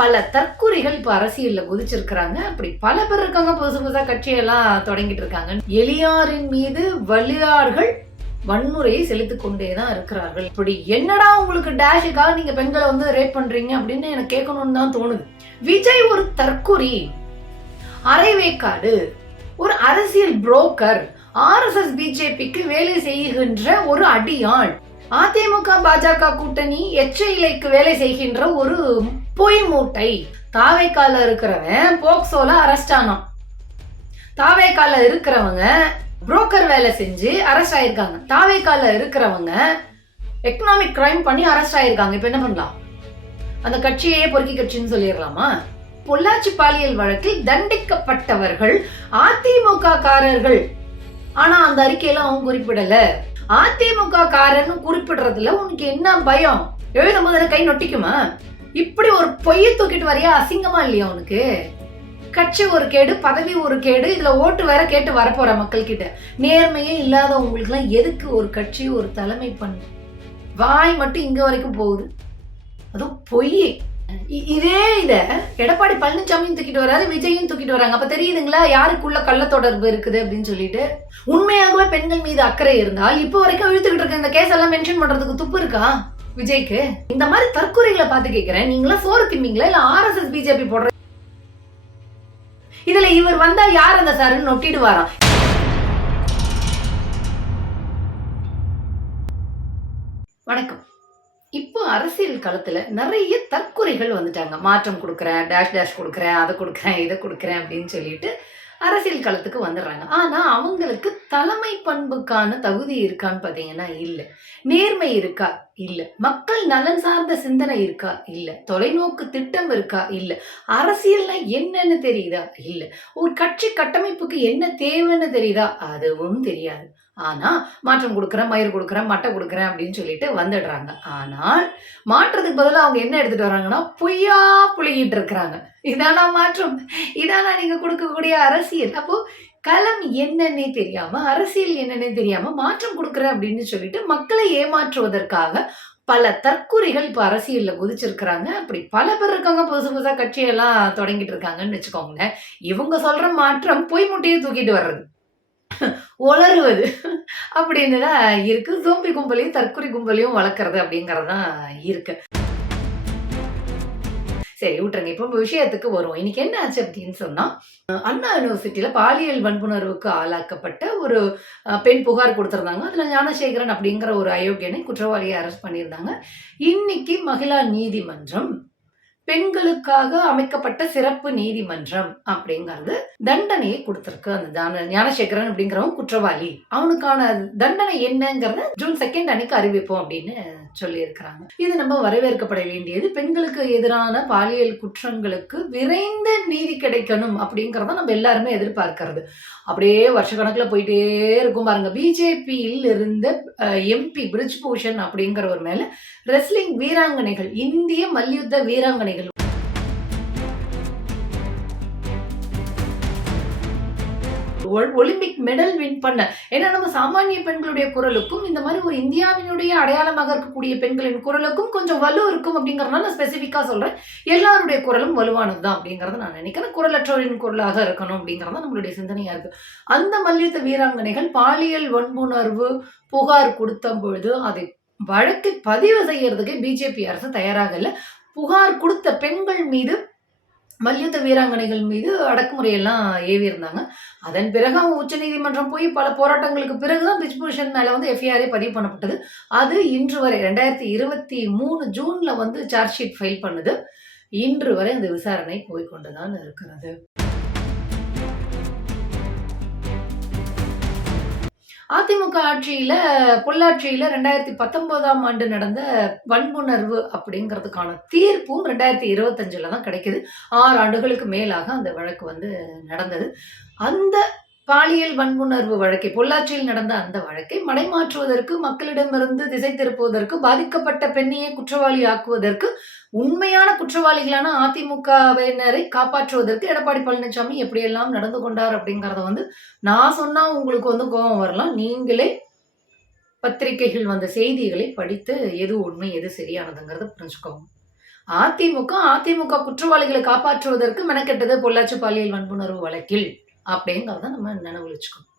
பல தற்குறிகள் இப்ப அரசியல்ல குதிச்சிருக்கிறாங்க. அப்படி பல பேர் இருக்காங்க. புதுசு புதுசா கட்சியெல்லாம் தொடங்கிட்டு இருக்காங்க. எளியாரின் மீது வலியார்கள் வன்முறையை செலுத்தி கொண்டே தான் இருக்கிறார்கள். இப்படி என்னடா உங்களுக்கு டேஷுக்காக நீங்க பெண்களை வந்து ரேப் பண்றீங்க அப்படின்னு எனக்கு கேட்கணும்னு தான் தோணுது. விஜய் ஒரு தற்குறி அரைவேக்காடு ஒரு அரசியல் புரோக்கர் ஆர்எஸ்எஸ் பிஜேபிக்கு வேலை செய்கின்ற ஒரு அடியாள் அதிமுக பாஜக கூட்டணி எச்ச இலைக்கு வேலை செய்கின்ற ஒரு பொய் மூட்டை தாவைக்கால இருக்கிறவன் போக்சோல அரெஸ்ட் ஆனான். தாவைக்கால இருக்கிறவங்க புரோக்கர் வேலை செஞ்சு அரெஸ்ட் ஆயிருக்காங்க. தாவைக்கால இருக்கிறவங்க எக்கனாமிக் கிரைம் பண்ணி அரெஸ்ட் ஆயிருக்காங்க. இப்ப என்ன பண்ணலாம்? அந்த கட்சியே பொறுக்கி கட்சின்னு சொல்லிடலாமா? பொள்ளாச்சி பாலியல் வழக்கில் தண்டிக்கப்பட்டவர்கள் அதிமுக காரர்கள் ஆனா அந்த அறிக்கையில அவன் குறிப்பிடல. அதிமுக காரன்னு குறிப்பிடுறதுல உனக்கு என்ன பயம்? எழுதும் போது கை நொட்டிக்குமா? இப்படி ஒரு பொய்யை தூக்கிட்டு வரையா? அசிங்கமா இல்லையா உனக்கு? கட்சி ஒரு கேடு பதவி ஒரு கேடு இதுல ஓட்டு வேற கேட்டு வரப்போற மக்கள் கிட்ட நேர்மையே இல்லாத உங்களுக்கு எல்லாம் எதுக்கு ஒரு கட்சி ஒரு தலைமை பண்ணு வாய் மட்டும் இங்க வரைக்கும் போகுது. அதுவும் பொய் இதே இத எடப்பாடி பழனிசாமியும் தூக்கிட்டு வராரு விஜயும் தூக்கிட்டு வராங்க. அப்ப தெரியுதுங்களா? யாருக்குள்ள கள்ள தொடர்பு இருக்குது அப்படின்னு சொல்லிட்டு. உண்மையாகவே பெண்கள் மீது அக்கறை இருந்தால் இப்போ வரைக்கும் இழுத்துக்கிட்டு இருக்க இந்த கேஸ் எல்லாம் மென்ஷன் பண்றதுக்கு துப்பு இருக்கா? விஜய்க்கு இந்த மாதிரி தற்கொலைகளை பார்த்து கேட்கிறேன் நீங்களாம் சோறு திம்பிங்களா இல்ல ஆர்எஸ்எஸ் பிஜேபி போடுற இதுல இவர் வந்தா யார் அந்த சாருன்னு நொட்டிடுவாராம் வணக்கம். இப்போ அரசியல் களத்துல நிறைய தற்கொலைகள் வந்துட்டாங்க. மாற்றம் கொடுக்குறேன் டேஷ் டேஷ் கொடுக்குறேன் அதை கொடுக்குறேன் இதை கொடுக்குறேன் அப்படின்னு சொல்லிட்டு அரசியல் களத்துக்கு வந்துடுறாங்க. ஆனா அவங்களுக்கு தலைமை பண்புக்கான தகுதி இருக்கான்னு பாத்தீங்கன்னா இல்லை. நேர்மை இருக்கா? இல்ல. மக்கள் நலன் சார்ந்த சிந்தனை இருக்கா? இல்ல. தொலைநோக்கு திட்டம் இருக்கா? இல்ல. அரசியல்னா என்னன்னு தெரியுதா? இல்ல. ஒரு கட்சி கட்டமைப்புக்கு என்ன தேவைன்னு தெரியுதா? அதுவும் தெரியாது. ஆனால் மாற்றம் கொடுக்குறேன் மயிர் கொடுக்குறேன் மட்டை கொடுக்குறேன் அப்படின்னு சொல்லிட்டு வந்துடுறாங்க. ஆனால் மாற்றத்துக்கு பதிலாக அவங்க என்ன எடுத்துகிட்டு வராங்கன்னா பொய்யா புழுகிட்டு இருக்கிறாங்க. இதானா மாற்றம்? இதானா நீங்கள் கொடுக்கக்கூடிய அரசியல்? அப்போ களம் என்னன்னே தெரியாம அரசியல் என்னன்னே தெரியாம மாற்றம் கொடுக்குறேன் அப்படின்னு சொல்லிட்டு மக்களை ஏமாற்றுவதற்காக பல தற்கொலைகள் இப்போ அரசியலில் குதிச்சிருக்கிறாங்க. அப்படி பல பேர் இருக்காங்க. புதுசு புதுசாக கட்சியெல்லாம் தொடங்கிட்டு இருக்காங்கன்னு வச்சுக்கோங்களேன். இவங்க சொல்கிற மாற்றம் பொய் முட்டையை தூக்கிட்டு வர்றது. உளறுவது அப்படின்னு தான் இருக்கு. சோம்பி கும்பலையும் தற்கொலை கும்பலையும் வளர்க்கறது அப்படிங்கறது தான் இருக்கு. சரி விட்டுருங்க. இப்போ விஷயத்துக்கு வரும் இன்னைக்கு என்ன ஆச்சு அப்படின்னு சொன்னா அண்ணா யூனிவர்சிட்டியில பாலியல் வன்புணர்வுக்கு ஆளாக்கப்பட்ட ஒரு பெண் புகார் கொடுத்துருந்தாங்க. அதுல ஞானசேகரன் அப்படிங்கிற ஒரு அயோக்கியனை குற்றவாளியை அரெஸ்ட் பண்ணியிருந்தாங்க. இன்னைக்கு மகிழா நீதிமன்றம் பெண்களுக்காக அமைக்கப்பட்ட சிறப்பு நீதிமன்றம் அப்படிங்கிறது தண்டனையை கொடுத்திருக்கு. அந்த ஞானசேகரன் அப்படிங்கிறவன் குற்றவாளி. அவனுக்கான தண்டனை என்னங்கிறத ஜூன் செகண்ட் அன்னைக்கு அறிவிப்போம் அப்படின்னு சொல்லியிருக்கிறாங்க. இது நம்ம வரவேற்கப்பட வேண்டியது. பெண்களுக்கு எதிரான பாலியல் குற்றங்களுக்கு விரைந்து நீதி கிடைக்கணும் அப்படிங்கறத நம்ம எல்லாருமே எதிர்பார்க்கறது. அப்படியே வருஷக்கணக்கில் போயிட்டே இருக்கும் பாருங்க. பிஜேபியில் இருந்த எம்பி பிரிஜ் பூஷன் அப்படிங்கிறவர் மேல ரெஸ்லிங் வீராங்கனைகள் இந்திய மல்யுத்த வீராங்கனைகள் ஒலிம்பிக் மெடல் வின் பண்ண. ஏன்னா நம்ம சாமானிய பெண்களுடைய குரலுக்கும் இந்த மாதிரி ஒரு இந்தியாவினுடைய அடையாளமாக இருக்கக்கூடிய பெண்களின் குரலுக்கும் கொஞ்சம் வலு இருக்கும் அப்படிங்கறதுனால நான் ஸ்பெசிஃபிக்கா சொல்றேன். எல்லாருடைய குரலும் வலுவானது தான் அப்படிங்கறத நான் நினைக்கிறேன். குரலற்றோரின் குரலாக இருக்கணும் அப்படிங்கறது நம்மளுடைய சிந்தனையா இருக்கு. அந்த மல்யுத்த வீராங்கனைகள் பாலியல் வன்புணர்வு புகார் கொடுத்த பொழுது அதை வழக்கு பதிவு செய்யறதுக்கு பிஜேபி அரசு தயாராக இல்லை. புகார் கொடுத்த பெண்கள் மீது மல்யுத்த வீராங்கனைகள் மீது அடக்குமுறையெல்லாம் ஏவியிருந்தாங்க. அதன் பிறகு அவங்க உச்சநீதிமன்றம் போய் பல போராட்டங்களுக்கு பிறகுதான் பிஜ்பூஷன் மேலே வந்து எஃப்ஐஆரே பதிவு பண்ணப்பட்டது. அது இன்று வரை ரெண்டாயிரத்தி இருபத்தி மூணு ஜூனில் வந்து சார்ஜ் ஷீட் ஃபைல் பண்ணுது. இன்று வரை இந்த விசாரணை போய்கொண்டுதான் இருக்கிறது. அதிமுக ஆட்சியில பொள்ளாச்சியில ரெண்டாயிரத்தி பத்தொன்பதாம் ஆண்டு நடந்த வன்புணர்வு அப்படிங்கிறதுக்கான தீர்ப்பும் ரெண்டாயிரத்தி இருபத்தஞ்சில் தான் கிடைக்குது. ஆறு ஆண்டுகளுக்கு மேலாக அந்த வழக்கு வந்து நடந்தது. அந்த பாலியல் வன்புணர்வு வழக்கை பொள்ளாச்சியில் நடந்த அந்த வழக்கை மடைமாற்றுவதற்கு மக்களிடமிருந்து திசை திருப்புவதற்கு பாதிக்கப்பட்ட பெண்ணையே குற்றவாளி ஆக்குவதற்கு உண்மையான குற்றவாளிகளான அதிமுகவினரை காப்பாற்றுவதற்கு எடப்பாடி பழனிசாமி எப்படியெல்லாம் நடந்து கொண்டார் அப்படிங்கறத வந்து நான் சொன்னா உங்களுக்கு வந்து கோபம் வரலாம். நீங்களே பத்திரிகைகள் வந்த செய்திகளை படித்து எது உண்மை எது சரியானதுங்கிறத புரிஞ்சுக்கோங்க. அதிமுக அதிமுக குற்றவாளிகளை காப்பாற்றுவதற்கு மெனக்கெட்டது பொள்ளாச்சி பாலியல் வன்புணர்வு வழக்கில். அப்படிங்கிறத நம்ம நினைவு வச்சுக்கணும்.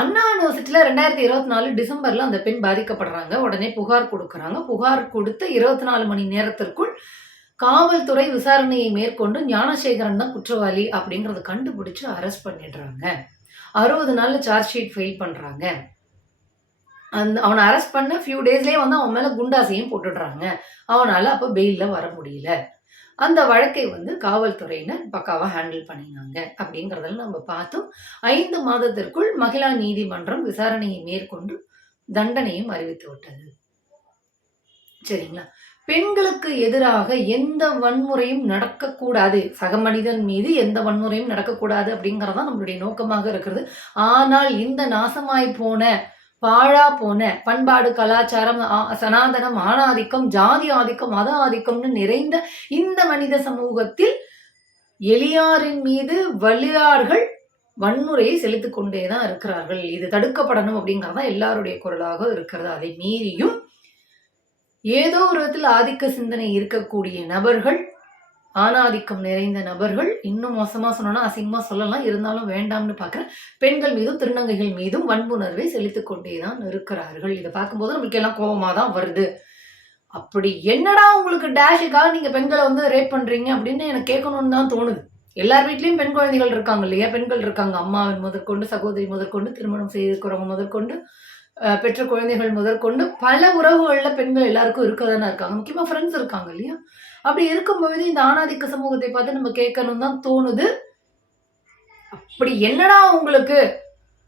அண்ணா யூனிவர்சிட்டியில் ரெண்டாயிரத்தி இருபத்தி நாலு டிசம்பரில் அந்த பெண் பாதிக்கப்படுறாங்க. உடனே புகார் கொடுக்குறாங்க. புகார் கொடுத்து இருபத்தி நாலு மணி நேரத்திற்குள் காவல்துறை விசாரணையை மேற்கொண்டு ஞானசேகரன் தான் குற்றவாளி அப்படிங்கிறத கண்டுபிடிச்சு அரெஸ்ட் பண்ணிடுறாங்க. அறுபது நாளில் சார்ஜ் ஷீட் ஃபெயில் பண்ணுறாங்க அந்த அவனை அரெஸ்ட் பண்ண ஃபியூ டேஸ்லேயே வந்து அவன் மேலே குண்டாசையும் போட்டுடுறாங்க. அவனால் அப்போ பெயிலில் வர முடியல. அந்த வழக்கை வந்து காவல்துறையினர் பக்காவாக ஹேண்டில் பண்ணினாங்க. அப்படிங்கிறதெல்லாம் நம்ம பார்த்தோம். ஐந்து மாதத்திற்குள் மகிழா நீதிமன்றம் விசாரணையை மேற்கொண்டு தண்டனையும் அறிவித்து விட்டது. சரிங்களா? பெண்களுக்கு எதிராக எந்த வன்முறையும் நடக்கக்கூடாது. சக மனிதன் மீது எந்த வன்முறையும் நடக்கக்கூடாது அப்படிங்கிறதான் நம்மளுடைய நோக்கமாக இருக்கிறது. ஆனால் இந்த நாசமாய் போன பாழா போன பண்பாடு கலாச்சாரம் சனாதனம் ஆணாதிக்கம் ஜாதி ஆதிக்கம் மத ஆதிக்கம்னு நிறைந்த இந்த மனித சமூகத்தில் எளியாரின் மீது வலியார்கள் வன்முறையை செலுத்திக் கொண்டே தான் இருக்கிறார்கள். இது தடுக்கப்படணும் அப்படிங்கிறது தான் எல்லாருடைய குரலாக இருக்கிறது. அதை மீறியும் ஏதோ ஒரு விதத்தில் ஆதிக்க சிந்தனை இருக்கக்கூடிய நபர்கள் ஆணாதிக்கம் நிறைந்த நபர்கள் இன்னும் மோசமாக சொன்னோன்னா அசிங்கமாக சொல்லலாம். இருந்தாலும் வேண்டாம்னு பார்க்குறேன் பெண்கள் மீதும் திருநங்கைகள் மீதும் வன்புணர்வை செலுத்தி கொண்டே தான் இருக்கிறார்கள். இதை பார்க்கும்போது நம்மளுக்கு எல்லாம் கோபமாக தான் வருது. அப்படி என்னடா உங்களுக்கு டேஷுக்காக நீங்கள் பெண்களை வந்து ரேப் பண்ணுறீங்க அப்படின்னு எனக்கு கேட்கணும்னு தான் தோணுது. எல்லார் வீட்லேயும் பெண் குழந்தைகள் இருக்காங்க இல்லையா? பெண்கள் இருக்காங்க. அம்மாவின் முதற்கொண்டு சகோதரி முதற்கொண்டு திருமணம் செய்திருக்கிறவங்க முதற்கொண்டு பெற்ற குழந்தைகள் முதற்கொண்டு பல உறவுகளில் பெண்கள் எல்லாருக்கும் இருக்க தானே இருக்காங்க. முக்கியமாக ஃப்ரெண்ட்ஸ் இருக்காங்க இல்லையா? அப்படி இருக்கும்பொழுது இந்த ஆணாதிக்க சமூகத்தை பார்த்து நம்ம கேட்கணும் தான் தோணுது. அப்படி என்னடா உங்களுக்கு?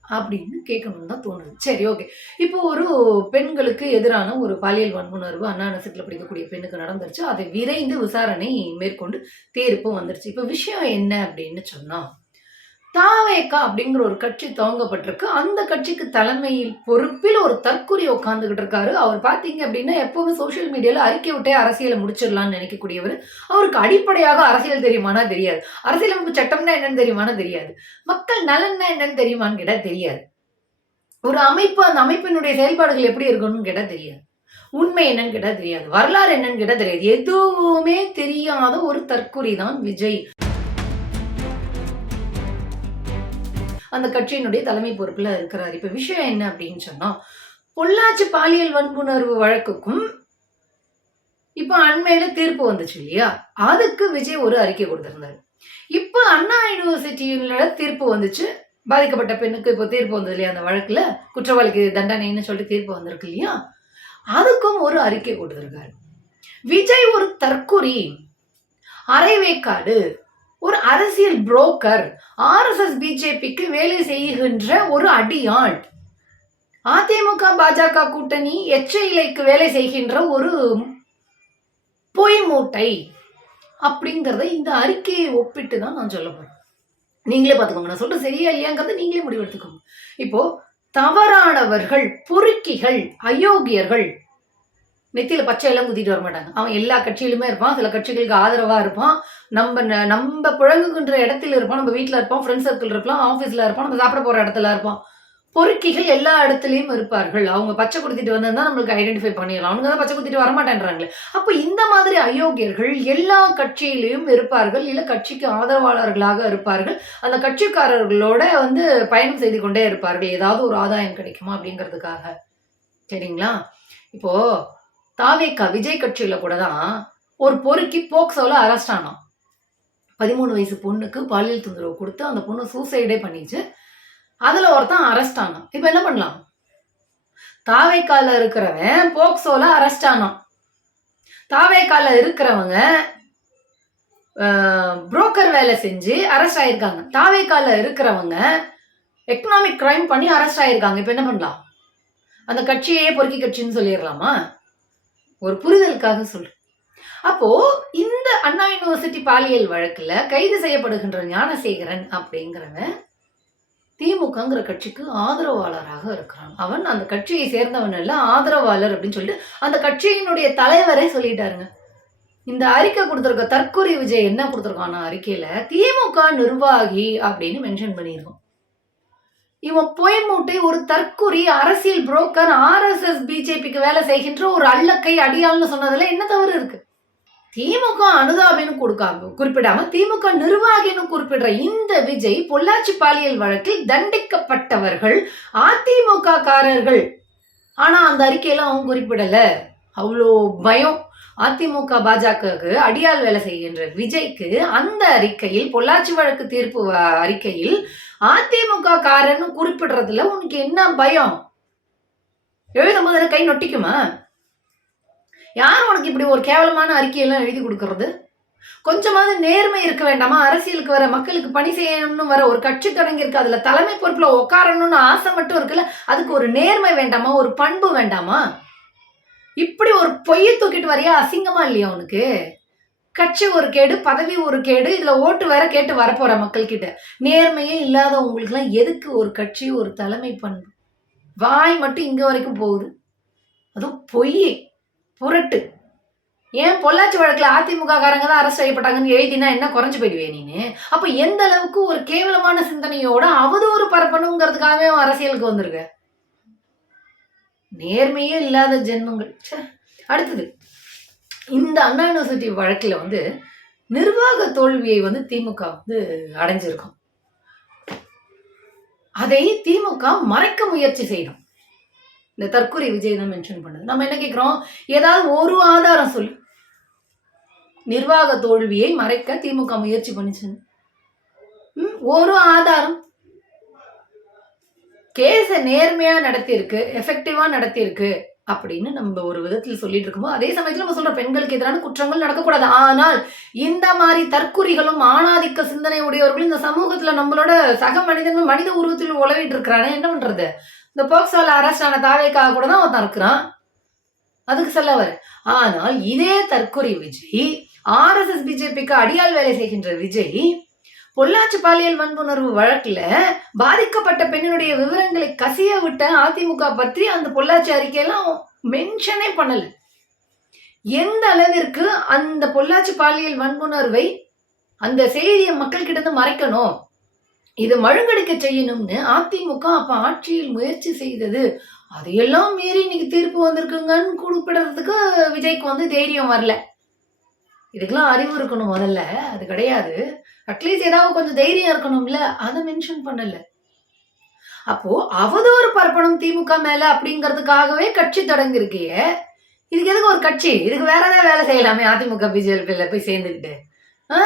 அப்படின்னு கேட்கணும்னு தான் தோணுது. சரி ஓகே இப்போ ஒரு பெண்களுக்கு எதிரான ஒரு பாலியல் வன்புணர்வு அண்ணா நசத்தில் படிக்கக்கூடிய பெண்ணுக்கு நடந்துருச்சு. அதை விரைந்து விசாரணை மேற்கொண்டு தீர்ப்பும் வந்துருச்சு. இப்போ விஷயம் என்ன அப்படின்னு சொன்னால் தாவேக்கா அப்படிங்கிற ஒரு கட்சி துவங்கப்பட்டிருக்கு. அந்த கட்சிக்கு தலைமையில் பொறுப்பில் ஒரு தற்குறி உட்காந்துக்கிட்டு இருக்காரு. அவர் பார்த்தீங்க அப்படின்னா எப்பவுமே சோஷியல் மீடியாவில் அறிக்கை விட்டே அரசியலை முடிச்சிடலாம்னு நினைக்கக்கூடியவர். அவருக்கு அடிப்படையாக அரசியல் தெரியுமானா தெரியாது. அரசியலமைப்பு சட்டம்னா என்னன்னு தெரியுமானா தெரியாது. மக்கள் நலன்னா என்னன்னு தெரியுமான்னு கேட்டால் தெரியாது. ஒரு அமைப்பு அந்த அமைப்பினுடைய செயல்பாடுகள் எப்படி இருக்கணும்னு கேட்டால் தெரியாது. உண்மை என்னன்னு கேட்டால் தெரியாது. வரலாறு என்னன்னு கேட்டால் தெரியாது. எதுவுமே தெரியாத ஒரு தற்குறி தான் விஜய். அந்த கட்சியினுடைய தலைமை பொறுப்பில் இருக்கிறார். இப்போ விஷயம் என்ன அப்படின்னு சொன்னால் பொள்ளாச்சி பாலியல் வன்புணர்வு வழக்குக்கும் இப்போ அண்மையில தீர்ப்பு வந்துச்சு இல்லையா? அதுக்கு விஜய் ஒரு அறிக்கை கொடுத்திருந்தாரு. இப்போ அண்ணா யூனிவர்சிட்டியில தீர்ப்பு வந்துச்சு. பாதிக்கப்பட்ட பெண்ணுக்கு இப்போ தீர்ப்பு வந்தது இல்லையா அந்த வழக்குல? குற்றவாளிக்கு தண்டனைன்னு சொல்லிட்டு தீர்ப்பு வந்திருக்கு இல்லையா? அதுக்கும் ஒரு அறிக்கை கொடுத்திருக்காரு. விஜய் ஒரு தற்குறி அரைவேக்காடு ஒரு அரசியல் புரோக்கர் ஆர்எஸ்எஸ் பிஜேபிக்கு வேலை செய்கின்ற ஒரு அடியாள். அதிமுக பாஜக கூட்டணி எச்ச இலைக்கு வேலை செய்கின்ற ஒரு பொய் மூட்டை அப்படிங்கிறத இந்த அறிக்கையை ஒப்பிட்டு தான் நான் சொல்ல போறேன். நீங்களே பார்த்துக்கோங்க. நான் சொல்கிறேன் சரியா இல்லையாங்கிறத நீங்களே முடிவெடுத்துக்கோங்க. இப்போ தவறானவர்கள் பொறுக்கிகள் அயோக்கியர்கள் நெத்தியில் பச்சை எல்லாம் குத்திட்டு வர மாட்டாங்க. அவன் எல்லா கட்சியிலுமே இருப்பான். சில கட்சிகளுக்கு ஆதரவாக இருப்பான். நம்ம ந- நம்ம புழங்குகின்ற இடத்துல இருப்பான். நம்ம வீட்டில் இருப்போம் ஃப்ரெண்ட்ஸ் சர்க்கிள் இருக்கலாம் ஆஃபீஸில் இருப்பான் நம்ம சாப்பிட போகிற இடத்துல இருப்பான். பொறுக்கிகள் எல்லா இடத்துலையும் இருப்பார்கள். அவங்க பச்சை கொடுத்துட்டு வந்திருந்தா நம்மளுக்கு ஐடென்டிஃபை பண்ணிடலாம். அவங்க தான் பச்சை கொடுத்துட்டு வரமாட்டேன்றாங்களே அப்போ இந்த மாதிரி அயோக்கியர்கள் எல்லா கட்சியிலையும் இருப்பார்கள். இல்லை கட்சிக்கு ஆதரவாளர்களாக இருப்பார்கள். அந்த கட்சிக்காரர்களோட வந்து பயணம் செய்து கொண்டே இருப்பார்கள். ஏதாவது ஒரு ஆதாயம் கிடைக்குமா அப்படிங்கிறதுக்காக. சரிங்களா? இப்போ தாவேக்கா விஜய் கட்சியில கூட தான் ஒரு பொறுக்கி போக்சோல அரெஸ்ட் ஆனான். பதிமூணு வயசு பொண்ணுக்கு பாலியல் தொந்தரவு கொடுத்து அந்த பொண்ணு சூசைடே பண்ணிச்சு. அதுல ஒருத்தன் அரெஸ்ட் ஆனான். இப்போ என்ன பண்ணலாம்? தாவேக்கால இருக்கிறவன் போக்சோல அரெஸ்ட் ஆனான். தாவேக்கால இருக்கிறவங்க புரோக்கர் வேலை செஞ்சு அரெஸ்ட் ஆயிருக்காங்க. தாவேக்கால இருக்கிறவங்க எக்கனாமிக் கிரைம் பண்ணி அரெஸ்ட் ஆயிருக்காங்க. இப்போ என்ன பண்ணலாம்? அந்த கட்சியே பொறுக்கி கட்சின்னு சொல்லிடலாமா? ஒரு புரிதலுக்காக சொல்றேன். அப்போ இந்த அண்ணா யூனிவர்சிட்டி பாலியல் வழக்குல கைது செய்யப்படுகின்ற ஞானசேகரன் அப்படிங்கிறவன் திமுகங்கிற கட்சிக்கு ஆதரவாளராக இருக்கிறான். அவன் அந்த கட்சியை சேர்ந்தவன் எல்லாம் ஆதரவாளர் அப்படின்னு சொல்லிட்டு அந்த கட்சியினுடைய தலைவரே சொல்லிட்டாருங்க. இந்த அறிக்கை கொடுத்துருக்க தற்கொலை விஜய் என்ன கொடுத்துருக்கான? அறிக்கையில திமுக நிர்வாகி அப்படின்னு மென்ஷன் பண்ணியிருக்கோம். இவன் பொய்மூட்டை ஒரு தற்குறி அரசியல் புரோக்கர் ஆர்எஸ்எஸ் பிஜேபிக்கு வேலை செய்கின்ற ஒரு அல்லக்கை அடியாள்னு சொன்னதுல என்ன தவறு இருக்கு? திமுக அனுதாபின்னு கொடுக்காம குறிப்பிடாம திமுக நிர்வாகின்னு குறிப்பிடுற இந்த விஜய் பொள்ளாச்சி பாலியல் வழக்கில் தண்டிக்கப்பட்டவர்கள் அதிமுக காரர்கள் ஆனா அந்த அறிக்கையில அவன் குறிப்பிடல. அவ்வளோ பயம். அதிமுக பாஜகவுக்கு அடியால் வேலை செய்கின்ற விஜய்க்கு அந்த அறிக்கையில் பொள்ளாச்சி வழக்கு தீர்ப்பு வ- அறிக்கையில் அதிமுக காரன்னு குறிப்பிடுறதுல உனக்கு என்ன பயம்? எழுதும் போது கை நொட்டிக்குமா? யார் உனக்கு இப்படி ஒரு கேவலமான அறிக்கையெல்லாம் எழுதி கொடுக்கறது? கொஞ்சமாவது நேர்மை இருக்க வேண்டாமா? அரசியலுக்கு வர மக்களுக்கு பணி செய்யணும்னு வர ஒரு கட்சி தொடங்கியிருக்கு அதுல தலைமை பொறுப்புல உட்காரணும்னு ஆசை மட்டும் இருக்குல்ல அதுக்கு ஒரு நேர்மை வேண்டாமா? ஒரு பண்பு வேண்டாமா? இப்படி ஒரு பொய்யை தூக்கிட்டு வரையா? அசிங்கமா இல்லையா உனக்கு? கட்சி ஒரு கேடு பதவி ஒரு கேடு இதுல ஓட்டு வேற கேட்டு வரப்போற மக்கள் கிட்ட நேர்மையே இல்லாத உங்களுக்குலாம் எதுக்கு ஒரு கட்சி ஒரு தலைமை பண்பு? வாய் மட்டும் இங்க வரைக்கும் போகுது. அதுவும் பொய் புரட்டு. ஏன் பொள்ளாச்சி வழக்கில் அதிமுக காரங்க தான் அரசு செய்யப்பட்டாங்கன்னு எழுதினா என்ன குறைஞ்சு போயிடுவே நீனு? அப்போ எந்த அளவுக்கு ஒரு கேவலமான சிந்தனையோட அவதூறு பரப்பணுங்கிறதுக்காகவே அவன் அரசியலுக்கு வந்திருக்க? நேர்மையே இல்லாத ஜென்மங்கள். சே அடுத்தது. இந்த அண்ணா யூனிவர்சிட்டி வழக்கில் வந்து நிர்வாக தோல்வியை வந்து திமுக வந்து அடைஞ்சிருக்கும். அதை திமுக மறைக்க முயற்சி செய்யணும். இந்த தற்கொலை விஜய் தான் மென்ஷன் பண்ணது. நம்ம என்ன கேட்குறோம் ஏதாவது ஒரு ஆதாரம் சொல்லு. நிர்வாக தோல்வியை மறைக்க திமுக முயற்சி பண்ணிச்சு ம், ஒரு ஆதாரம். கேஸை நேர்மையாக நடத்தியிருக்கு எஃபெக்டிவாக நடத்தியிருக்கு அப்படின்னு நம்ம ஒரு விதத்தில் சொல்லிட்டு இருக்கோமோ அதே சமயத்தில் நம்ம சொல்ற பெண்களுக்கு எதிரான குற்றங்கள் நடக்கக்கூடாது. ஆனால் இந்த மாதிரி தற்குறிகளும் ஆணாதிக்க சிந்தனை உடையவர்களும் இந்த சமூகத்துல நம்மளோட சக மனிதன் மனித உருவத்தில் உழவிட்டு இருக்கிறானே என்ன பண்றது? இந்த போக்சால அரஸ்ட் ஆன தாவேக்காக கூட தான் அவன் இருக்கிறான் அதுக்கு சொல்ல வர. ஆனால் இதே தற்குறி விஜய் ஆர்எஸ்எஸ் பிஜேபிக்கு அடியால் வேலை செய்கின்ற விஜய் பொள்ளாச்சி பாலியல் வன்புணர்வு வழக்குல பாதிக்கப்பட்ட பெண்ணினுடைய விவரங்களை கசிய விட்ட அதிமுக பற்றி அந்த பொள்ளாச்சி அறிக்கையெல்லாம் மென்ஷனே பண்ணல. எந்த அளவிற்கு அந்த பொள்ளாச்சி பாலியல் வன்புணர்வை அந்த செய்தியை மக்கள் கிட்ட இருந்து மறைக்கணும்? இது மழுங்கடிக்க செய்யணும்னு அதிமுக அப்ப ஆட்சியில் முயற்சி செய்தது. அதையெல்லாம் மீறி இன்னைக்கு தீர்ப்பு வந்திருக்குங்கன்னு குறிப்பிடுறதுக்கு விஜய்க்கு வந்து தைரியம் வரல. இதுக்கெல்லாம் அறிவு இருக்கணும் முதல்ல. அது கிடையாது. அட்லீஸ்ட் ஏதாவது கொஞ்சம் தைரியம் இருக்கணும்ல? அதை மென்ஷன் பண்ணல. அப்போ அவதூறு பரப்பணும் திமுக மேல அப்படிங்கிறதுக்காகவே கட்சி தொடங்கிருக்கிய இதுக்கு எதுக்கு ஒரு கட்சி? இதுக்கு வேற ஏதாவது வேலை செய்யலாமே அதிமுக பிஜேபியில போய் சேர்ந்துக்கிட்டு. ஆ?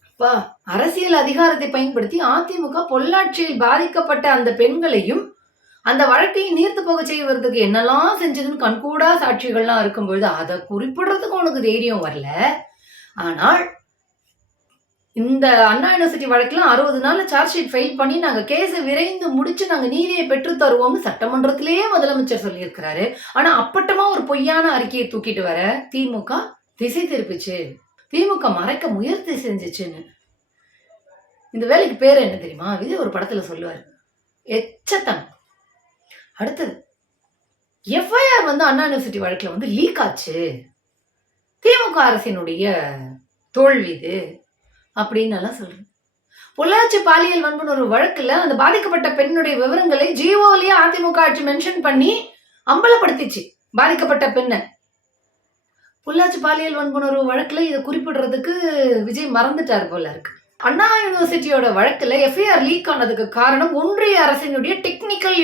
அப்பா, அரசியல் அதிகாரத்தை பயன்படுத்தி அதிமுக பொள்ளாட்சியில் பாதிக்கப்பட்ட அந்த பெண்களையும் அந்த வழக்கையை நீர்த்து போக செய்வதற்கு என்னெல்லாம் செஞ்சதுன்னு கண்கூடா சாட்சிகள்லாம் இருக்கும்பொழுது அதை குறிப்பிடுறதுக்கு உனக்கு தைரியம் வரல. ஆனால் இந்த அண்ணா யூனிவர்சிட்டி வழக்குல அறுபது நாள் சார்ஜ் ஷீட் ஃபைல் பண்ணி நாங்கள் கேஸை விரைந்து முடிச்சு நாங்கள் நீதியை பெற்று தருவோம்னு சட்டமன்றத்திலேயே முதலமைச்சர் சொல்லியிருக்கிறாரு. ஆனால் அப்பட்டமா ஒரு பொய்யான அறிக்கையை தூக்கிட்டு வர திமுக திசை திருப்பிச்சு. திமுக மறைக்க முயற்சி செஞ்சிச்சுன்னு. இந்த வேலைக்கு பேர் என்ன தெரியுமா? விஜய் ஒரு படத்தில் சொல்லுவார். எச்சத்தன். அடுத்தது எஃப்ஐஆர் வந்து அண்ணா யூனிவர்சிட்டி வழக்கில் வந்து லீக் ஆச்சு. திமுக அரசினுடைய தோல்வி இது. அப்படின்னு எல்லாம் சொல்றேன் பொள்ளாச்சி பாலியல் வன்புணர்வு வழக்குல அந்த பாதிக்கப்பட்ட பெண்ணுடைய விவரங்களை ஜியோலயே அதிமுக ஆட்சி மென்ஷன் பண்ணி அம்பலப்படுத்திச்சு பாதிக்கப்பட்ட பெண்ணை. பொள்ளாச்சி பாலியல் வன்புணர்வு வழக்குல இதை குறிப்பிடுறதுக்கு விஜய் மறந்துட்டார் போல இருக்கு. அண்ணா யூனிவர்சிட்டியோட வழக்குல எஃப்ஐஆர் லீக் ஆனதுக்கு காரணம் ஒன்றிய அரசினுடைய டெக்னிக்கல்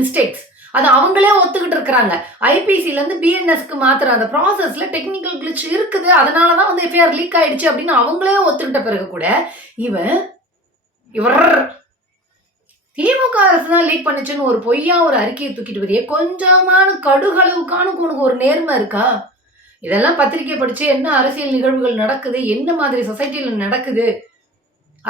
மிஸ்டேக்ஸ் அது அவங்களே ஒத்துக்கிட்டு இருக்கிறாங்க. ஐபிசிலேருந்து பிஎன்எஸ்க்கு மாத்துற அந்த ப்ராசஸில் டெக்னிக்கல் கிளிச் இருக்குது. அதனால தான் வந்து எஃப்ஐஆர் லீக் ஆயிடுச்சு அப்படின்னு அவங்களே ஒத்துக்கிட்ட பிறகு கூட இவன் இவர் திமுக அரசு தான் லீக் பண்ணுச்சுன்னு ஒரு பொய்யா ஒரு அறிக்கையை தூக்கிட்டு வரையே கொஞ்சமான கடுகளவுக்கான உனக்கு ஒரு நேர்மை இருக்கா? இதெல்லாம் பத்திரிக்கை படிச்சு என்ன அரசியல் நிகழ்வுகள் நடக்குது? என்ன மாதிரி சொசைட்டியில் நடக்குது?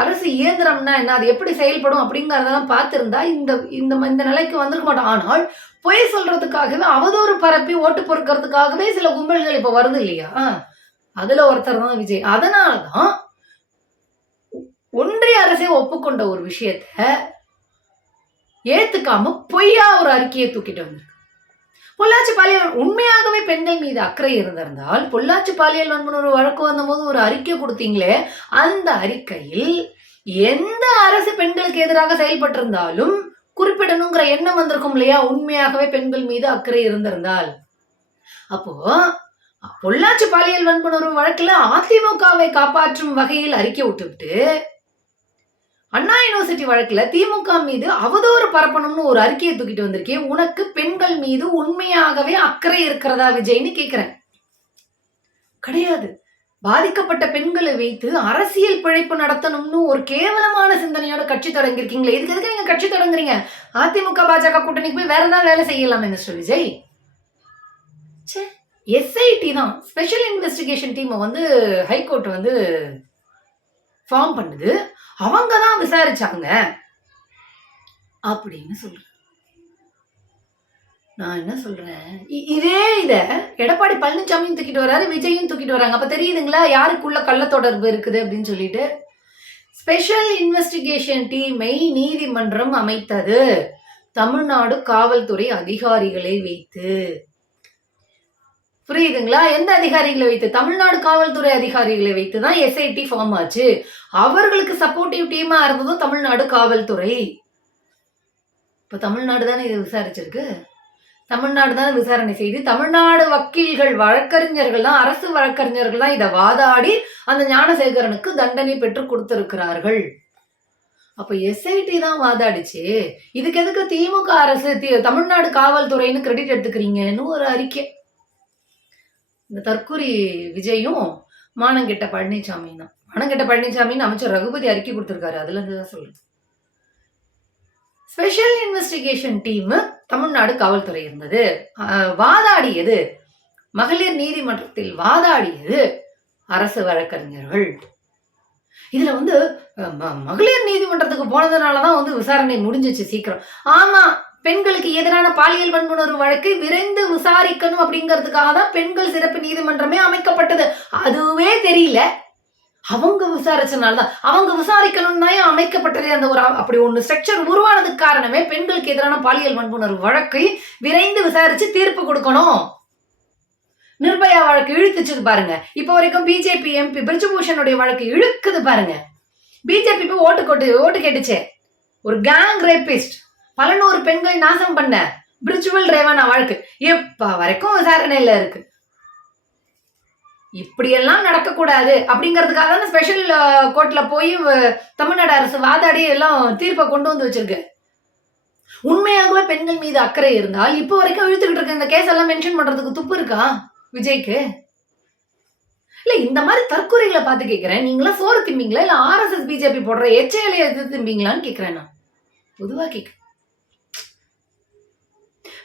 அரசு இயந்திரம்னா என்ன? அது எப்படி செயல்படும் அப்படிங்கிறதெல்லாம் பார்த்துருந்தா இந்த இந்த இந்த நிலைக்கு வந்திருக்க மாட்டோம். ஆனால் பொய் சொல்றதுக்காகவே அவதூறு பரப்பி ஓட்டு பொறுக்கிறதுக்காகவே சில கும்பல்கள் இப்ப வருது இல்லையா? அதுல ஒருத்தர் தான் விஜய். அதனாலதான் ஒன்றிய அரசே ஒப்புக்கொண்ட ஒரு விஷயத்த ஏத்துக்காம பொய்யா ஒரு அறிக்கையை தூக்கிட்டு வந்திருக்கு. பொள்ளாச்சி பாலியல் உண்மையாகவே பெண்கள் மீது அக்கறை இருந்திருந்தால் பொள்ளாச்சி பாலியல் வன்புணர்வு வழக்கு வந்தபோது ஒரு அறிக்கை கொடுத்தீங்களே அந்த அறிக்கையில் எந்த அரசு பெண்களுக்கு எதிராக செயல்பட்டிருந்தாலும் குறிப்பிடணுங்கிற எண்ணம் வந்திருக்கும் இல்லையா? உண்மையாகவே பெண்கள் மீது அக்கறை இருந்திருந்தால். அப்போ பொள்ளாச்சி பாலியல் வன்புணர்வு வழக்குல அதிமுகவை காப்பாற்றும் வகையில் அறிக்கை விட்டுவிட்டு அண்ணா யூனிவர்சிட்டி வழக்கில் திமுக மீது அவதூறு பரப்பணும்னு ஒரு அறிக்கையை தூக்கிட்டு வந்திருக்கேன் உனக்கு பெண்கள் மீது உண்மையாகவே அக்கறை இருக்கிறதா விஜய்னு கேட்குறேன் கிடையாது. பாதிக்கப்பட்ட பெண்களை வைத்து அரசியல் பிழைப்பு நடத்தணும்னு ஒரு கேவலமான சிந்தனையோட கட்சி தொடங்கியிருக்கீங்களே. இதுக்கு எதுக்கு நீங்க கட்சி தொடங்குறீங்க? அதிமுக பாஜக கூட்டணிக்கு போய் வேற ஏதாவது வேலை செய்யலாம் மினிஸ்டர் விஜய்? எஸ்ஐடி தான். ஸ்பெஷல் இன்வெஸ்டிகேஷன் டீமை வந்து ஹைகோர்ட் வந்து ஃபார்ம் பண்ணுது அவங்க தான் விசாரிச்சாங்க. அப்படின்னு சொல்றேன் நான் என்ன சொல்றேன்? இதே இத எடப்பாடி பழனிசாமியும் தூக்கிட்டு வராரு விஜயும் தூக்கிட்டு வராங்க. அப்ப தெரியுதுங்களா? யாருக்குள்ள கள்ள தொடர்பு இருக்குது அப்படின்னு சொல்லிட்டு? ஸ்பெஷல் இன்வெஸ்டிகேஷன் டீமை நீதிமன்றம் அமைத்தது. தமிழ்நாடு காவல்துறை அதிகாரிகளை வைத்து. புரியுதுங்களா? எந்த அதிகாரிகளை வைத்து? தமிழ்நாடு காவல்துறை அதிகாரிகளை வைத்து தான் எஸ்ஐடி ஃபார்ம் ஆச்சு. அவர்களுக்கு சப்போர்ட்டிவ் டீமா இருந்ததும் தமிழ்நாடு காவல்துறை. இப்ப தமிழ்நாடு தானே இதை விசாரிச்சிருக்கு? தமிழ்நாடு தான் விசாரணை செய்து தமிழ்நாடு வக்கீல்கள் வழக்கறிஞர்கள் தான் அரசு வழக்கறிஞர்கள் தான் இதை வாதாடி அந்த ஞானசேகரனுக்கு தண்டனை பெற்று கொடுத்திருக்கிறார்கள். அப்ப எஸ்ஐடி தான் வாதாடிச்சு. இதுக்கு எதுக்கு திமுக அரசு தி- தமிழ்நாடு காவல்துறைன்னு கிரெடிட் எடுத்துக்கிறீங்கன்னு ஒரு அறிக்கை? இந்த தற்கூரி விஜயும் மானங்கிட்ட பழனிசாமி தான். மானங்கெட்ட பழனிசாமின்னு அமைச்சர் ரகுபதி அறிக்கை கொடுத்துருக்காரு. அதுல இருந்து தான் சொல்லுது. ஸ்பெஷல் இன்வெஸ்டிகேஷன் டீம் தமிழ்நாடு காவல்துறை இருந்தது. வாதாடியது. மகளிர் நீதிமன்றத்தில் வாதாடியது அரசு வழக்கறிஞர்கள். இதுல வந்து மகளிர் நீதிமன்றத்துக்கு போனதுனாலதான் வந்து விசாரணை முடிஞ்சிச்சு சீக்கிரம். ஆமா பெண்களுக்கு எதிரான பாலியல் வன்புணர்வு வழக்கை விரைந்து விசாரிக்கணும் அப்படிங்கிறதுக்காக தான் பெண்கள் சிறப்பு நீதிமன்றமே அமைக்கப்பட்டது. அதுவே தெரியல. அவங்க விசாரிச்சனால தான் அவங்க விசாரிக்கணும் அமைக்கப்பட்டதே அந்த ஒரு அப்படி ஒன்று ஸ்ட்ரக்சர் உருவானதுக்கு காரணமே பெண்களுக்கு எதிரான பாலியல் வன்புணர்வு வழக்கை விரைந்து விசாரிச்சு தீர்ப்பு கொடுக்கணும். நிர்பயா வழக்கு இழுத்துச்சது பாருங்க. இப்போ வரைக்கும் பிஜேபி எம்பி பிரிஜுபூஷனுடைய வழக்கு இழுக்குது பாருங்க. பிஜேபி இப்போ ஓட்டு கொட்டு ஓட்டு கேட்டுச்சே. ஒரு கேங் ரேபிஸ்ட் பல நூறு பெண்கள் நாசம் பண்ண பிரிஜுவல் ரேவானா வழக்கு. எப்ப வரைக்கும் விசாரணையில இருக்கு. இப்படியெல்லாம் நடக்கக்கூடாது அப்படிங்கிறதுக்காக தான் ஸ்பெஷல் கோர்ட்ல போய் வ- தமிழ்நாடு அரசு வாதாடி எல்லாம் தீர்ப்பை கொண்டு வந்து வச்சிருக்கு. உண்மையாகவே பெண்கள் மீது அக்கறை இருந்தால் இப்போ வரைக்கும் இழுத்துக்கிட்டு இருக்க இந்த கேஸ் எல்லாம் மென்ஷன் பண்றதுக்கு துப்பு இருக்கா விஜய்க்கு? இல்ல இந்த மாதிரி தற்கொலைகளை பார்த்து கேட்கிறேன். நீங்களாம் சோறு திம்பிங்களா? இல்ல ஆர்எஸ்எஸ் பிஜேபி போடுற எச்சையில எது திம்பிங்களான்னு கேட்கிறேன் நான். பொதுவா கேட்க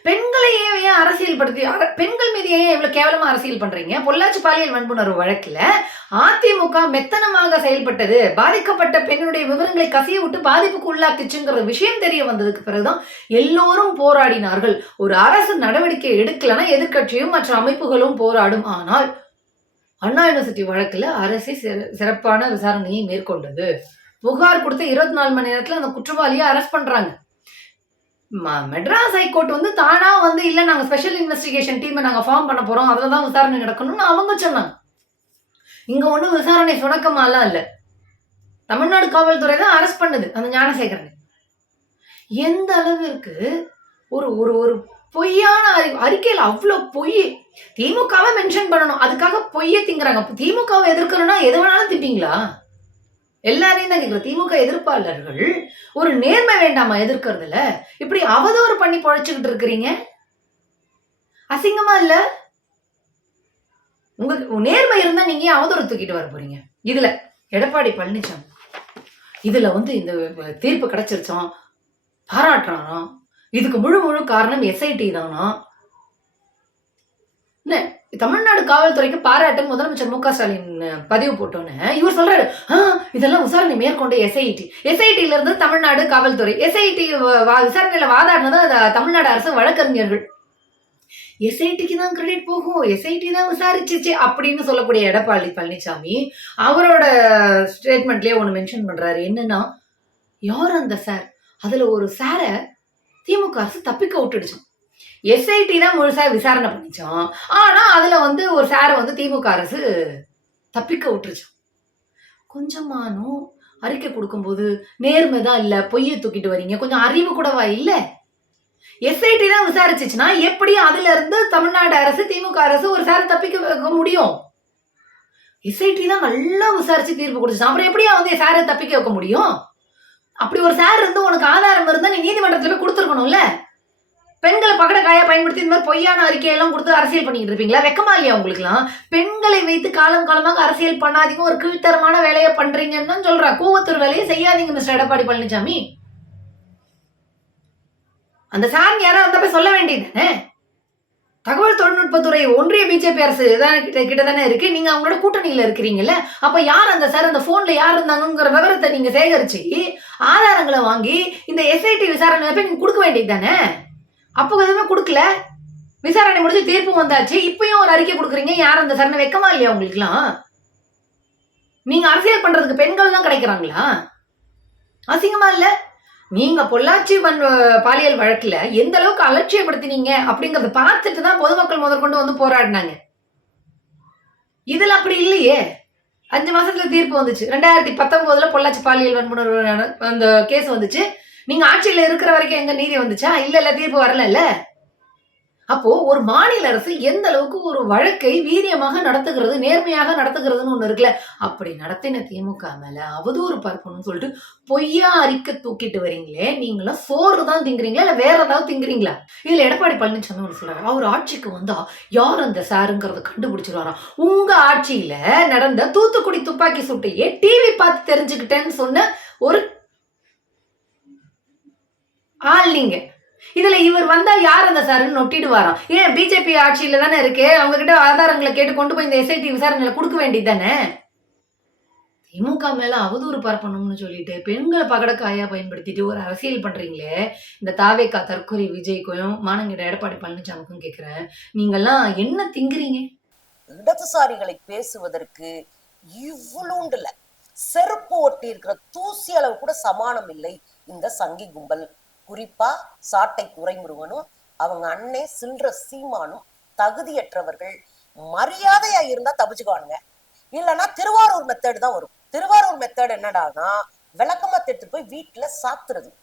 பெண்களை ஏன் அரசியல் படுத்தி பெண்கள் மீது ஏன் இவ்வளவு கேவலமா அரசியல் பண்றீங்க? பொள்ளாச்சி பாலியல் வன்புணர்வு வழக்குல அதிமுக மெத்தனமாக செயல்பட்டது. பாதிக்கப்பட்ட பெண்ணுடைய விவரங்களை கசிய விட்டு பாதிப்புக்கு உள்ளாக்குச்சுங்கிற விஷயம் தெரிய வந்ததுக்கு பிறகுதான் எல்லோரும் போராடினார்கள். ஒரு அரசு நடவடிக்கை எடுக்கலன்னா எதிர்கட்சியும் மற்ற அமைப்புகளும் போராடும். ஆனால் அண்ணா யூனிவர்சிட்டி வழக்கில் அரசு சிற- சிறப்பான விசாரணையை மேற்கொண்டது. புகார் கொடுத்த இருபத்தி நாலு மணி நேரத்தில் அந்த குற்றவாளியை அரெஸ்ட் பண்றாங்க. மெட்ராஸ் ஹைகோர்ட் வந்து தானா வந்து இல்லை நாங்கள் ஸ்பெஷல் இன்வெஸ்டிகேஷன் டீமை நாங்கள் ஃபார்ம் பண்ண போகிறோம் அதில் தான் விசாரணை நடக்கணும்னு அவங்க சொன்னாங்க. இங்கே ஒன்றும் விசாரணை சுணக்கமாலாம் இல்லை. தமிழ்நாடு காவல்துறை தான் அரெஸ்ட் பண்ணுது அந்த ஞானசேகரனை. எந்த அளவிற்கு ஒரு ஒரு ஒரு பொய்யான அறி அறிக்கையில் அவ்வளோ பொய் திமுகவை மென்ஷன் பண்ணணும் அதுக்காக பொய்யை திங்குறாங்க. திமுகவை எதிர்க்கணும்னா எது வேணாலும் திட்டிங்களா எல்லாரையும் தான் கேட்குறேன் திமுக எதிர்ப்பாளர்கள் ஒரு நேர்மை வேண்டாமா எதிர்க்கிறதுல? இப்படி அவதூறு பண்ணி பொழைச்சுக்கிட்டு இருக்கிறீங்க? அசிங்கமா இல்லை? உங்களுக்கு நேர்மை இருந்தால் நீங்க ஏன் அவதூறு தூக்கிட்டு வர போறீங்க? இதுல எடப்பாடி பழனிசாமி இதுல வந்து இந்த தீர்ப்பு கிடைச்சிருச்சோம். பாராட்டுறானோ இதுக்கு முழு முழு காரணம் எஸ்ஐடி தானா? என்ன? தமிழ்நாடு காவல்துறைக்கு பாராட்டு முதலமைச்சர் மு க ஸ்டாலின் பதிவு போட்டோன்னு. இவர் சொல்றாரு "ஆ, இதெல்லாம் விசாரணை மேற்கொண்ட எஸ்ஐடி எஸ்ஐடியில இருந்து தமிழ்நாடு காவல்துறை எஸ்ஐடி விசாரணையில வாதாடினது தமிழ்நாடு அரசு வழக்கறிஞர்கள். எஸ்ஐடிக்கு தான் கிரெடிட் போகும் எஸ்ஐடி தான் விசாரிச்சிச்சு அப்படின்னு சொல்லக்கூடிய எடப்பாடி பழனிசாமி அவரோட ஸ்டேட்மெண்ட்லயே ஒன்று மென்ஷன் பண்றாரு. என்னன்னா யார் அந்த சார் அதுல ஒரு சாரை திமுக அரசு தப்பிக்க விட்டுடுச்சு எஸ்ஐடி தான் முழுசாக விசாரணை பண்ணிச்சோம். ஆனால் அதில் வந்து ஒரு சாரை வந்து திமுக அரசு தப்பிக்க விட்டுருச்சோம் கொஞ்சமானும் அறிக்கை கொடுக்கும்போது நேர்மை தான் இல்லை பொய்யை தூக்கிட்டு வரீங்க. கொஞ்சம் அறிவு கூடவா இல்லை? எஸ்ஐடி தான் விசாரிச்சிச்சுன்னா எப்படி அதுல இருந்து தமிழ்நாடு அரசு திமுக அரசு ஒரு சாரை தப்பிக்க வைக்க முடியும்? எஸ்ஐடி தான் நல்லா விசாரிச்சு தீர்ப்பு கொடுத்துச்சு. அப்புறம் எப்படியா வந்து சாரை தப்பிக்க வைக்க முடியும்? அப்படி ஒரு சார் இருந்து உனக்கு ஆதாரம் இருந்தா நீ நீதிமன்றத்துல போய் கொடுத்துருக்கணும்ல? பெண்களை பகட காயா பயன்படுத்தி இந்த மாதிரி பொய்யான அறிக்கையெல்லாம் கொடுத்து அரசியல் பண்ணிட்டு இருப்பீங்களா? வெக்கமா இல்லையா உங்களுக்குலாம் பெண்களை வைத்து காலம் காலமாக அரசியல் பண்ணாதீங்க. ஒரு கீழ்த்தரமான வேலையை பண்றீங்கன்னு தான் சொல்றா. கூவத்தூர் வேலையை செய்யாதீங்க மிஸ்டர் எடப்பாடி பழனிசாமி அந்த சார் யாரா வந்தப்ப சொல்ல சொல்ல வேண்டியதுதானே? தகவல் தொழில்நுட்பத்துறை ஒன்றிய பிஜேபி அரசு தான் கிட்ட கிட்ட தானே இருக்கு. நீங்க அவங்களோட கூட்டணியில இருக்கிறீங்கல்ல. அப்ப யார் அந்த சார் அந்த போன்ல யார் இருந்தாங்கிற விவரத்தை நீங்க சேகரிச்சு ஆதாரங்களை வாங்கி இந்த எஸ்ஐடி விசாரணை நீங்க கொடுக்க வேண்டியது தானே அப்போ எதுவுமே கொடுக்கல. விசாரணை முடிஞ்சு தீர்ப்பு வந்தாச்சு. இப்பயும் ஒரு அறிக்கை கொடுக்குறீங்க. யார் அந்த சரணை வெக்கமா இல்லையா உங்களுக்குலாம் நீங்க அரசியல் பண்றதுக்கு பெண்கள் தான் கிடைக்கிறாங்களா? அசிங்கமா இல்ல? நீங்க பொள்ளாச்சி மண் பாலியல் வழக்குல எந்த அளவுக்கு அலட்சியப்படுத்தினீங்க அப்படிங்கறத பார்த்துட்டு தான் பொதுமக்கள் முதற்கொண்டு வந்து போராடினாங்க. இதுல அப்படி இல்லையே. அஞ்சு மாசத்துல தீர்ப்பு வந்துச்சு. ரெண்டாயிரத்தி பத்தொன்பதுல பொள்ளாச்சி பாலியல் வன்புணர்வு அந்த கேஸ் வந்துச்சு. நீங்க ஆட்சியில இருக்கிற வரைக்கும் எங்க நீதி வந்துச்சா? இல்ல இல்ல தீர்ப்பு வரல அப்போ ஒரு மாநில அரசு எந்த அளவுக்கு ஒரு வழக்கை வீரியமாக நடத்துகிறது நேர்மையாக நடத்துகிறதுன்னு ஒண்ணு இருக்குல்ல? அப்படி நடத்தின திமுக மேல அவதூறு பரப்பணும்னு சொல்லிட்டு பொய்யா அறிக்கை தூக்கிட்டு வரீங்களே நீங்களாம் சோறு தான் திங்குறீங்களா இல்ல வேற ஏதாவது திங்குறீங்களா? இதுல எடப்பாடி பழனிசாமி ஒன்று சொல்றாரு. அவர் ஆட்சிக்கு வந்தா யார் அந்த சாருங்கிறத கண்டுபிடிச்சிருவாராம் உங்க ஆட்சியில நடந்த தூத்துக்குடி துப்பாக்கி சூட்டையே டிவி பார்த்து தெரிஞ்சுக்கிட்டேன்னு சொன்ன ஒரு ஆள் நீங்க. இதுல இவர் வந்தா யார் அந்த சாருன்னு நொட்டிடுவாராம் ஏன் பிஜேபி ஆட்சியில தானே இருக்கு? அவங்க கிட்ட ஆதாரங்களை கேட்டு கொண்டு போய் இந்த எஸ்ஐடி விசாரணைகளை கொடுக்க வேண்டியது தானே? திமுக மேல அவதூறு பரப்பணும்னு சொல்லிட்டு பெண்களை பகடக்காயா பயன்படுத்திட்டு ஒரு அரசியல் பண்றீங்களே. இந்த தாவேக்கா தற்கொலை விஜய்க்கும் மானங்கிட்ட எடப்பாடி பழனிசாமிக்கும் கேக்குறேன். நீங்கெல்லாம் என்ன திங்குறீங்க? இடதுசாரிகளை பேசுவதற்கு இவ்வளோண்டுல செருப்பு ஒட்டி இருக்கிற தூசி அளவு கூட சமானம் இல்லை இந்த சங்கி கும்பல். குறிப்பா சாட்டை துறைமுருகனும் அவங்க அண்ணே சில்ற சீமானும் தகுதியற்றவர்கள். மரியாதையா இருந்தா தப்பிச்சுக்குவானுங்க. இல்லைன்னா திருவாரூர் மெத்தேடு தான் வரும். திருவாரூர் மெத்தேடு என்னடானா விளக்கமா திட்டு போய் வீட்டுல சாத்துறது.